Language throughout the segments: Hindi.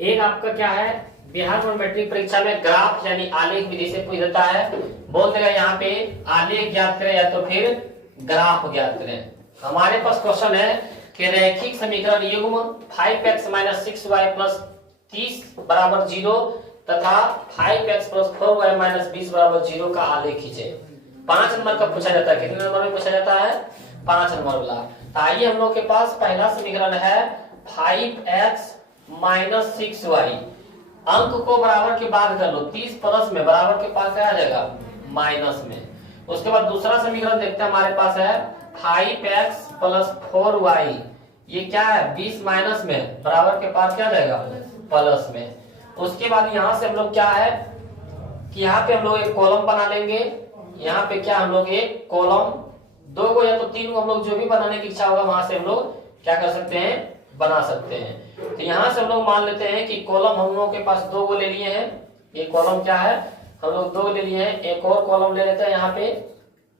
एक आपका क्या है, बिहार बोर्ड मैट्रिक परीक्षा में ग्राफ यानी आलेख विधि से पूछ देता है। बोल देगा यहाँ पे आलेख ज्ञात करें या तो फिर ग्राफ ज्ञात करें। हमारे पास क्वेश्चन है कि रैखिक समीकरण युग्म 5x - 6y + 30 = 0 तथा 5x + 4y - 20 = 0 का आलेख खींचे। 5 नंबर का पूछा जाता है। कितने नंबर में पूछा जाता है? 5 नंबर वाला। तो आइए हम लोग के पास पहला समीकरण है 5x - 6y। अंक को बराबर के बाद कर लो, 30 प्लस में बराबर के पास क्या आ जाएगा? माइनस में। उसके बाद दूसरा समीकरण देखते हैं, हमारे पास है 5x + 4y। ये क्या है? 20 माइनस में बराबर के पास क्या आ जाएगा? प्लस में। उसके बाद यहाँ से हम लोग क्या है कि यहाँ पे हम लोग एक कॉलम बना लेंगे। यहाँ पे क्या हम लोग एक कॉलम, 2 को या तो 3 को हम लोग जो भी बनाने की इच्छा होगा वहां से हम लोग क्या कर सकते हैं? बना सकते हैं। तो यहाँ से हम लोग मान लेते हैं कि कॉलम हम लोगों के पास 2 को ले लिए हैं। ये कॉलम क्या है? हम लोग 2 ले लिए हैं। एक और कॉलम ले लेते हैं, यहाँ पे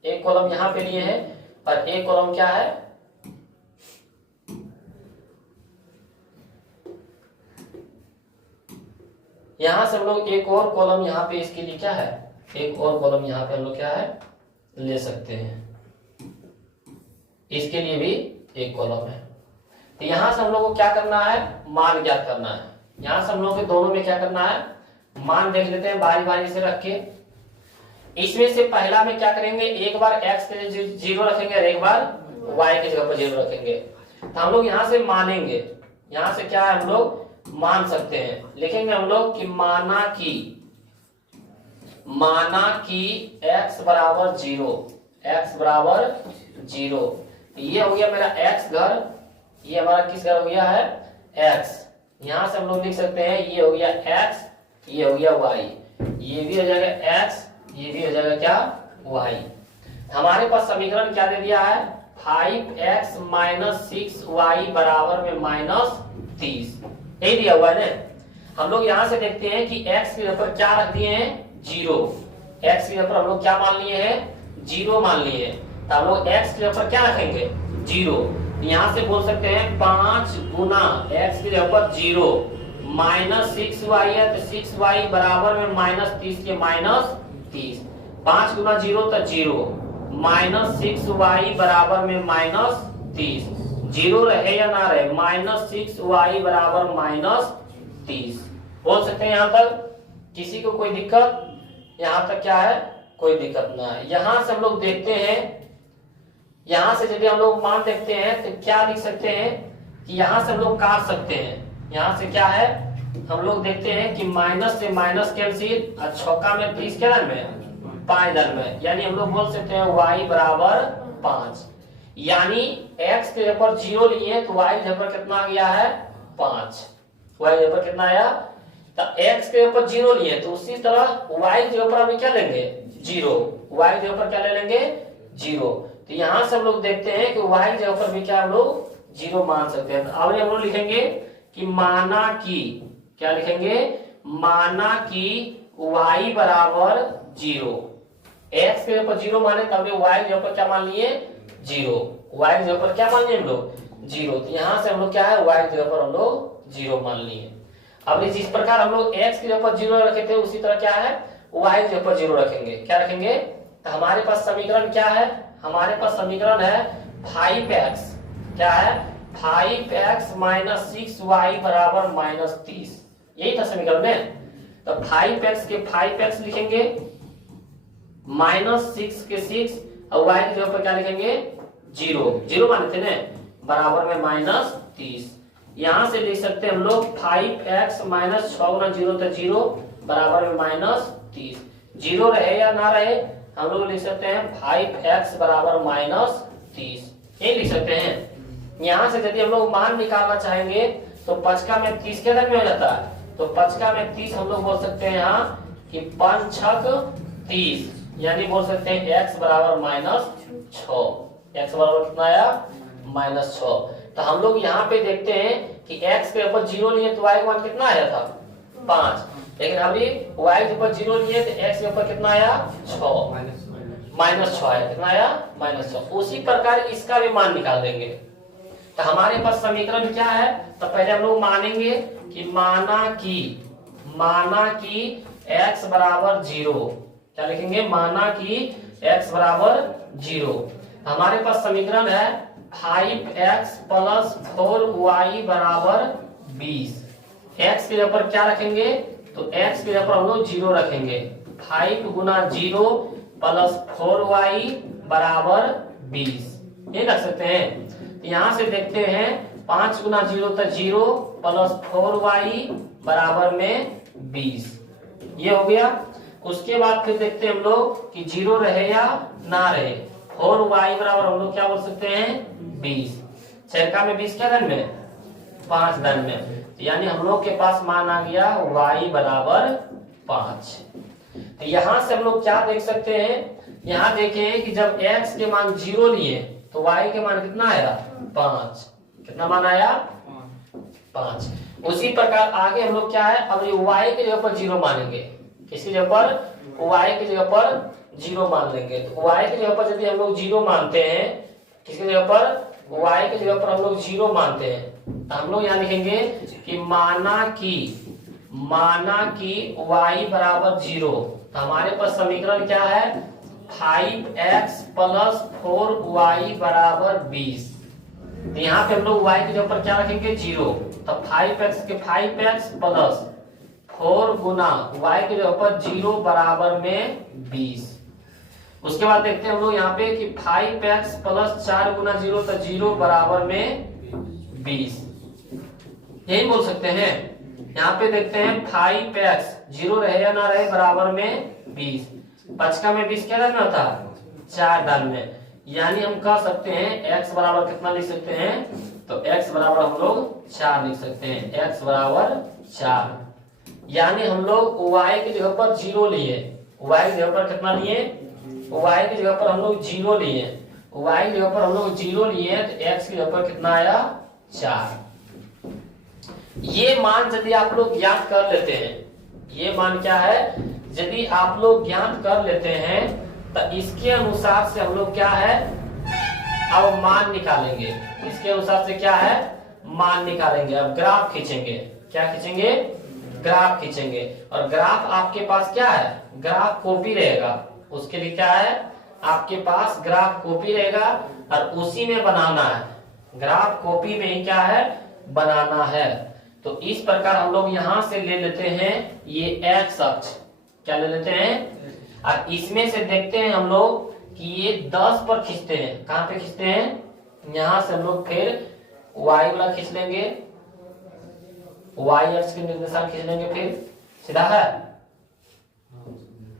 एक कॉलम यहाँ पे लिए हैं और एक कॉलम क्या है? यहाँ से हम लोग एक और कॉलम यहाँ पे इसके लिए क्या है? एक और कॉलम यहाँ पे हम लोग क्या है? ले सकते हैं। इसके लिए भी एक कॉलम है। तो यहां से हम लोग को क्या करना है? मान ज्ञात करना है। यहां से हम लोग के दोनों में क्या करना है? मान देख लेते हैं बारी बारी से रख के। इसमें से पहला में क्या करेंगे? एक बार x के 0 रखेंगे और एक बार y की जगह पर 0 रखेंगे। तो हम लोग यहाँ से मानेंगे। यहाँ से क्या है? हम लोग मान सकते हैं। लिखेंगे हम लोग कि माना कि x = 0, x = 0। ये हो गया मेरा x घर, ये हमारा किस घर हो गया है? x। यहां से हम लोग लिख सकते हैं ये हो गया x, ये हो गया y। ये भी हो जाएगा x, ये भी हो जाएगा क्या? y। हमारे पास समीकरण क्या दे दिया है? 5x - 6y = -30। यही दिया हुआ है ना। हम लोग यहां से देखते हैं कि x के ऊपर क्या रख दिए हैं? 0। x के ऊपर हम लोग क्या मान लिए हैं? 0 मान लिए हैं। तो हम लोग x के ऊपर क्या रखेंगे? 0। यहां से बोल सकते हैं 5 गुना x के ऊपर 0 - 6y है तो 6y बराबर में -30 के -30। 5 गुना 0 तो 0 -6y बराबर में -30। 0 रहे या ना रहे, -6y बराबर -30। बोल सकते हैं यहाँ तक? किसी को कोई दिक्कत? यहाँ तक क्या है? कोई दिक्कत ना है। यहां से हम लोग देखते हैं, यहां से यदि हम लोग मान देखते हैं तो क्या लिख सकते हैं कि यहां से हम लोग काट सकते हैं। यहां से क्या है? हम लोग देखते हैं कि माइनस से माइनस कैंसिल और छक्का में 30 क्या दर में? 5 दर में। यानी हम लोग बोल सकते हैं y = 5। यानी x के ऊपर 0 लिए तो y के ऊपर कितना आ गया है? 5। y के ऊपर कितना आया? तो x के ऊपर 0 लिए तो उसी तरह y के ऊपर अभी क्या लेंगे? 0। y के ऊपर क्या ले लेंगे? 0। तो यहां से हम लोग देखते हैं कि y के ऊपर भी क्या हम लोग 0 मान सकते हैं। अब हम लोग लिखेंगे कि माना कि, क्या लिखेंगे? माना कि y = 0। x के ऊपर 0 माने तब y के ऊपर क्या मान लिए? 0। y के ऊपर क्या मान लिए हम लोग? 0। तो यहां से हम लोग क्या है? y के ऊपर हम लोग 0 मान लिए। अब जिस प्रकार हम लोग x के ऊपर 0 रखे थे उसी तरह क्या है? y के ऊपर 0 रखेंगे। क्या रखेंगे? तो हमारे पास समीकरण क्या है? हमारे पास समीकरण है 5x, क्या है? 5x - 6y = -30। यही था समीकरण में। तो 5x के 5x लिखेंगे, -6 के 6 और y के ऊपर क्या लिखेंगे? 0 माने थे ना, बराबर में -30। यहां से लिख सकते हैं हम लोग 5x - 6 गुना 0 तो 0 बराबर में -30। 0 रहे या ना रहे, हम लोग लिख सकते हैं 5x बराबर -30। ये लिख सकते हैं। यहां से यदि हम लोग मान निकालना चाहेंगे तो 5 में 30 के अंदर में हो जाता है। तो 5 में 30 हम लोग बोल सकते हैं यहाँ कि 5 छक 30, यानी बोल सकते हैं x बराबर -6। x बराबर कितना आया? -6। तो हम लोग यहाँ पे देखते हैं कि x के ऊपर 0 लिए तो y का मान कितना आया था? 5। लेकिन अभी y के ऊपर 0 लिए तो x के ऊपर कितना आया? 6। -6 आया। कितना आया? -6। उसी प्रकार इसका भी मान निकाल देंगे। तो हमारे पास समीकरण क्या है, तो पहले हम लोग मानेंगे कि माना कि x बराबर 0। क्या लिखेंगे, माना कि x बराबर 0। हमारे पास समीकरण है 5x प्लस 4y बराबर 20। x के जगह पर क्या रखेंगे, तो x के जगह पर हम लोग 0 रखेंगे। 5 गुना 0 प्लस 4y बराबर 20 ये रख सकते हैं। तो यहाँ से देखते हैं 5 गुना 0 तो 0 प्लस 4y बराबर में 20 ये हो गया। उसके बाद फिर देखते हैं हम लोग कि 0 रहे या ना रहे। 4y बराबर हम लोग क्या बोल सकते हैं 20। छेका में 20 क्या धन में 5 धन में, यानी हम लोग के पास मान आ गया y बराबर 5। तो यहाँ से हम लोग क्या देख सकते हैं, यहाँ देखें कि जब x के मान 0 लिए तो y के मान कितना आया 5। कितना मान आया 5। उसी प्रकार आगे हम लोग क्या है, अब ये y के जगह पर 0 मानेंगे। किसकी जगह पर, y की जगह पर 0 मान लेंगे। तो y की जगह पर यदि हम लोग 0 मानते हैं, किसकी जगह पर, y की जगह पर हम लोग 0 मानते हैं, तो हम लोग यहाँ लिखेंगे कि माना कि y बराबर 0। तो हमारे पास समीकरण क्या है 5x प्लस 4y बराबर 20। तो यहाँ पे हम लोग y की जगह पर क्या रखेंगे 0। तो 5x के 5x प्लस 4 गुना y की जगह पर 0 बराबर में 20। उसके बाद देखते हैं हम लोग यहाँ पे कि 5x प्लस 4 गुना 0 तो 0 बराबर में 20 यही बोल सकते हैं। यहाँ पे देखते हैं 5x 0 रहे या ना रहे बराबर में 20। 5 का में 20 क्या डालना था 4 डाल में, यानी हम कह सकते हैं x बराबर कितना लिख सकते हैं, तो x बराबर हम लोग 4 लिख सकते हैं। x बराबर 4 यानी हम लोग y की जगह पर 0 लिए। y की जगह पर कितना लिए, y की जगह पर हम लोग 0 लिए। y की जगह पर हम लोग 0 लिए तो x की जगह पर कितना आया 4। ये मान यदि आप लोग ज्ञात कर लेते हैं, ये मान क्या है, यदि आप लोग ज्ञात कर लेते हैं तो इसके अनुसार से हम लोग क्या है अब मान निकालेंगे। इसके अनुसार से क्या है मान निकालेंगे। अब ग्राफ खींचेंगे। क्या खींचेंगे, ग्राफ खींचेंगे। और ग्राफ आपके पास क्या है, ग्राफ कॉपी रहेगा। उसके लिए क्या है, आपके पास ग्राफ कॉपी रहेगा और उसी में बनाना है। ग्राफ कॉपी में ही क्या है बनाना है। तो इस प्रकार हम लोग यहां से ले लेते हैं ये x अक्ष, क्या ले लेते हैं, और इसमें से देखते हैं हम लोग कि ये 10 पर खींचते हैं। कहां पे खींचते हैं, यहां से हम लोग फिर y वाला खींच लेंगे, y अक्ष के निर्देशांक खींच लेंगे। फिर सीधा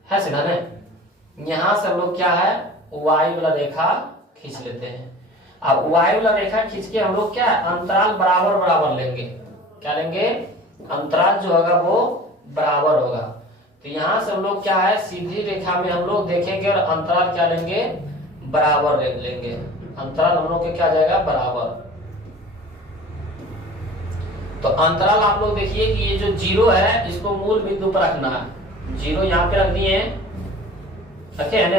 है सीधा नहीं, यहां से हम लोग क्या है y वाला रेखा खींच लेते हैं। अब y वाला रेखा खींच के हम लोग क्या है अंतराल बराबर बराबर लेंगे। क्या लेंगे, अंतराल जो होगा वो बराबर होगा। तो यहाँ से हम लोग क्या है सीधी रेखा में हम लोग देखेंगे और अंतराल क्या लेंगे बराबर लेंगे। अंतराल हम लोग के क्या जाएगा बराबर। तो अंतराल आप लोग देखिए कि ये जो 0 है इसको मूल बिंदु पर रखना है। 0 यहाँ पे रख दिए, रखे है ना,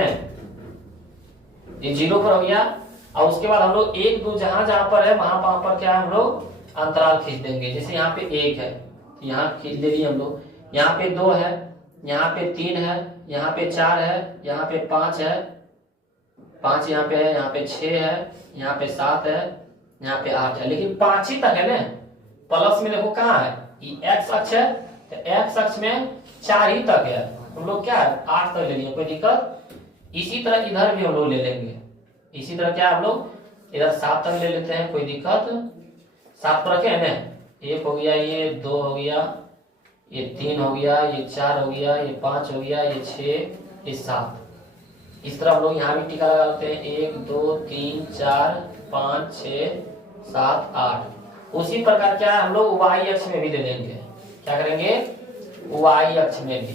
ये 0 पर हो गया। और उसके बाद हम लोग 1 2 जहां जहां पर है वहां पर क्या है हम लोग अंतराल खींच देंगे। जैसे यहाँ पे 1 है तो यहाँ खींच दे दिए हम लोग, यहाँ पे 2 है, यहाँ पे 3 है, यहाँ पे 4 है, यहाँ पे 5 है, 5 यहाँ पे है, यहाँ पे 6 है, यहाँ पे 7 है, यहाँ पे 8 है। लेकिन 5 ही तक है ना, प्लस में देखो कहाँ है, ये x अक्ष है तो x अक्ष में 4 ही तक है। हम लोग क्या है 8 तक ले लिए, कोई दिक्कत। इसी तरह इधर भी हम लोग ले लेंगे। इसी तरह क्या हम लोग इधर 7 तक ले लेते हैं, कोई दिक्कत। 7 पर रखे है ना, 1 हो गया, ये 2 हो गया, ये 3 हो गया, ये 4 हो गया, ये 5 हो गया, ये 6, ये 7। इस तरह हम लोग यहाँ भी टीका लगा लेते हैं। 1 2 3 4 5 6 7 8। उसी प्रकार क्या है हम लोग y अक्ष में भी ले लेंगे। क्या करेंगे y अक्ष में भी।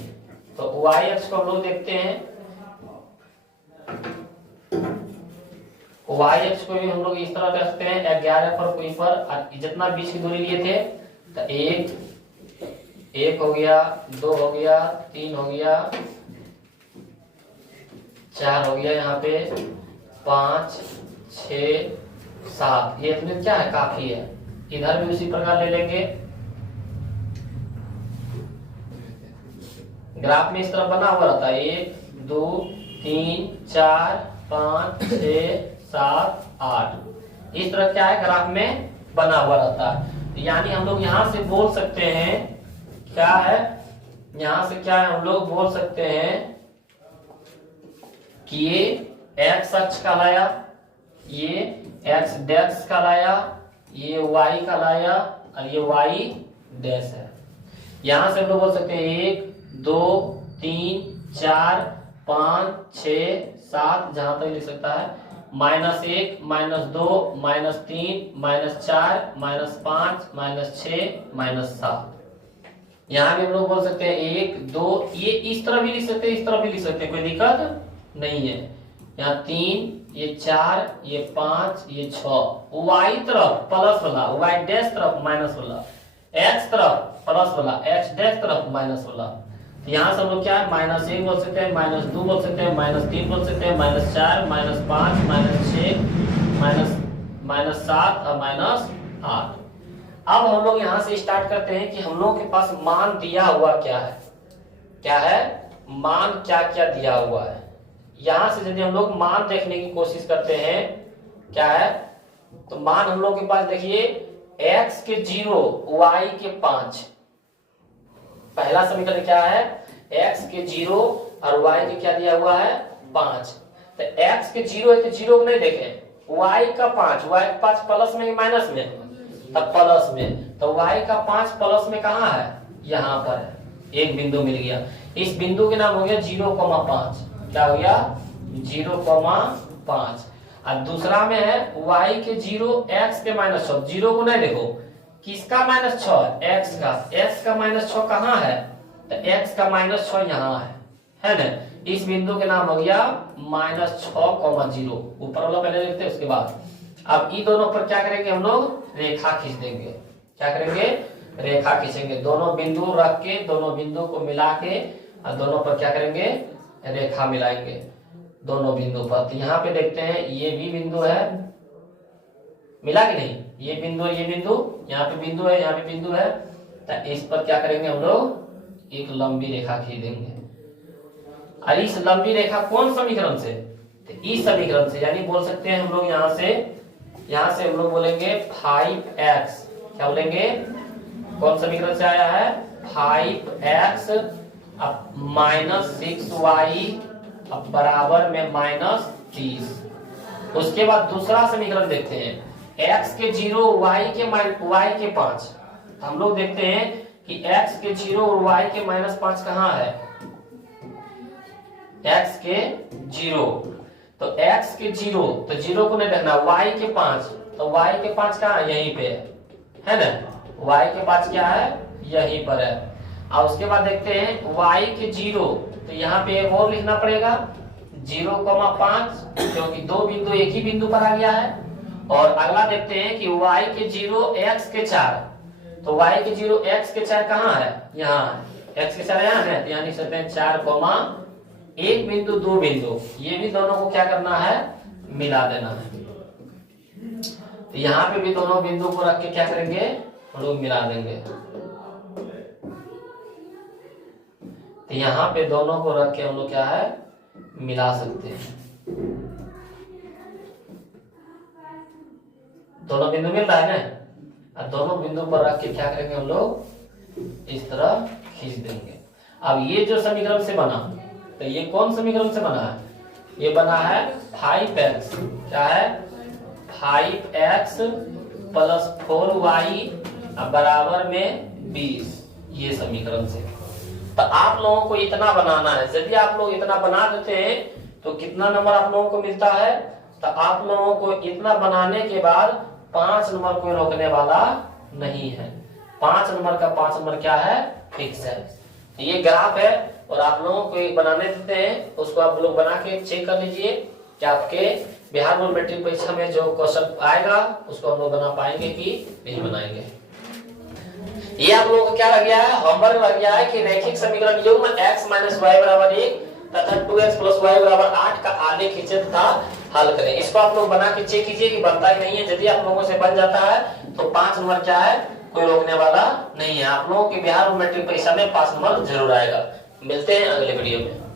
तो y अक्ष को हम लोग देखते हैं, y अक्ष को भी हम लोग इस तरह रखते हैं 11 पर कोई पर। जितना बीच की दूरी लिए थे तो 1 हो गया, 2 हो गया, 3 हो गया, 4 हो गया, यहाँ पे 5 6 7, ये अपने क्या है, काफी है। इधर भी उसी प्रकार ले लेंगे, ग्राफ में इस तरह बना हुआ रहता है 1 2 3 4 5 6 7 8, इस तरह क्या है ग्राफ में बना हुआ रहता है। यानी हम लोग यहाँ से बोल सकते हैं क्या है, यहाँ से क्या है हम लोग बोल सकते हैं कि ये x अक्ष कहलाया, ये x डैश कहलाया, ये y कहलाया और ये y डैश है। यहां से हम लोग बोल सकते हैं 1 2 3 4 5 6 7, जहां तक लिख सकता है -1 -2 -3 -4 -5 -6 -7। यहाँ भी हम लोग बोल सकते हैं 1 2, ये इस तरह भी लिख सकते हैं, इस तरह भी लिख सकते हैं, कोई दिक्कत नहीं है। यहाँ 3, ये 4, ये 5, ये 6, y तरफ प्लस वाला, y डैश तरफ माइनस वाला, x तरफ प्लस वाला, x डैश तरफ माइनस वाला। तो यहाँ से हम लोग क्या है -1 बोल सकते हैं, -2 बोल सकते हैं, -3 बोल सकते हैं, -4 -5 -6 -7 और -8। अब हम लोग यहाँ से स्टार्ट करते हैं कि हम लोगों के पास मान दिया हुआ क्या है, क्या है मान क्या क्या दिया हुआ है। यहाँ से यदि हम लोग मान देखने की कोशिश करते हैं क्या है, तो मान हम लोग के पास देखिए x के 0 y के 5, पहला समीकरण क्या है, x के 0 और y के क्या दिया हुआ है 5। तो x के 0 है तो 0 को नहीं देखें, y का 5, y का 5 प्लस में माइनस में, तब प्लस में, तो y का 5 प्लस में कहाँ है, यहाँ पर है, एक बिंदु मिल गया। इस बिंदु के नाम हो गया 0,5, क्या हो गया 0,5। और दूसरा में है y के 0 x के -6, 0 को नहीं देखो, किसका -6, x का, x का -6 कहाँ है, तो x का -6 यहाँ है ना। इस बिंदु के नाम हो गया -6,0, ऊपर वाला पहले लिखते हैं उसके बाद। अब इन दोनों पर क्या करेंगे हम लोग, रेखा खींच देंगे। क्या करेंगे, रेखा खींचेंगे, दोनों बिंदु रख के, दोनों बिंदु को मिला के और दोनों पर क्या करेंगे, रेखा मिलाएंगे दोनों बिंदु पर। तो यहाँ पे देखते हैं ये भी बिंदु है, मिला कि नहीं, ये बिंदु है, ये बिंदु, यहाँ पे बिंदु है, यहाँ पे बिंदु है। तो इस पर क्या करेंगे हम लोग, एक लंबी रेखा खींच देंगे। और इस लंबी रेखा कौन समीकरण से, तो इस समीकरण से, यानी बोल सकते हैं हम लोग यहाँ से हम लोग बोलेंगे 5x, क्या बोलेंगे, कौन समीकरण से आया है 5x अब -6y अब बराबर में -30। उसके बाद दूसरा समीकरण देखते हैं, x के 0 y के 5। हम लोग देखते हैं कि x के 0 और y के -5 कहाँ है, x के 0, तो x के 0, तो 0 को नहीं देखना, y के 5, तो y के 5 कहाँ है, यहीं पे है ना, y के 5 क्या है, यहीं पर है। और उसके बाद देखते हैं y के 0, तो यहाँ पे एक और लिखना पड़ेगा 0,5, क्योंकि दो बिंदु एक ही बिंदु पर आ गया है। और अगला देखते हैं कि y के 0 x के 4, तो y के 0 x के 4 कहाँ है, यहाँ है, x के 4 यहाँ है, यानी लिख सकते हैं 4, एक बिंदु दो बिंदु, ये भी दोनों को क्या करना है, मिला देना है। तो यहाँ पे भी दोनों बिंदु को रख के क्या करेंगे, हम लोग मिला देंगे। तो यहाँ पे दोनों को रख के हम लोग क्या है, मिला सकते हैं। दोनों बिंदु मिल रहा है ना, और दोनों बिंदु पर रख के क्या करेंगे हम लोग, इस तरह खींच देंगे। अब ये जो समीकरण से बना, तो ये कौन समीकरण से बना है, ये बना है 5x, क्या है 5x + 4y बराबर में 20, ये समीकरण से। तो आप लोगों को इतना बनाना है, यदि आप लोग इतना बना देते हैं तो कितना नंबर आप लोगों को मिलता है, तो आप लोगों को इतना बनाने के बाद 5 नंबर कोई रोकने वाला नहीं है। 5 नंबर का 5 नंबर क्या है, फिक्स है। तो ये ग्राफ है और आप लोगों को एक बनाने देते हैं, उसको आप लोग बना के चेक कर लीजिए कि आपके बिहार बोर्ड मैट्रिक परीक्षा में जो क्वेश्चन आएगा उसको हम लोग बना पाएंगे कि नहीं बनाएंगे। ये आप लोगों को क्या लग गया है, होमवर्क लग गया है कि रैखिक समीकरण युग्म x - y = 1 तथा 2x + y = 8 का आलेख खींचे था हल करें। इसको आप लोग बना के चेक कीजिए कि बनता ही नहीं है। यदि आप लोगों से बन जाता है तो 5 नंबर क्या है, कोई रोकने वाला नहीं है। आप लोगों के बिहार में मैट्रिक परीक्षा में 5 नंबर जरूर आएगा। मिलते हैं अगले वीडियो में।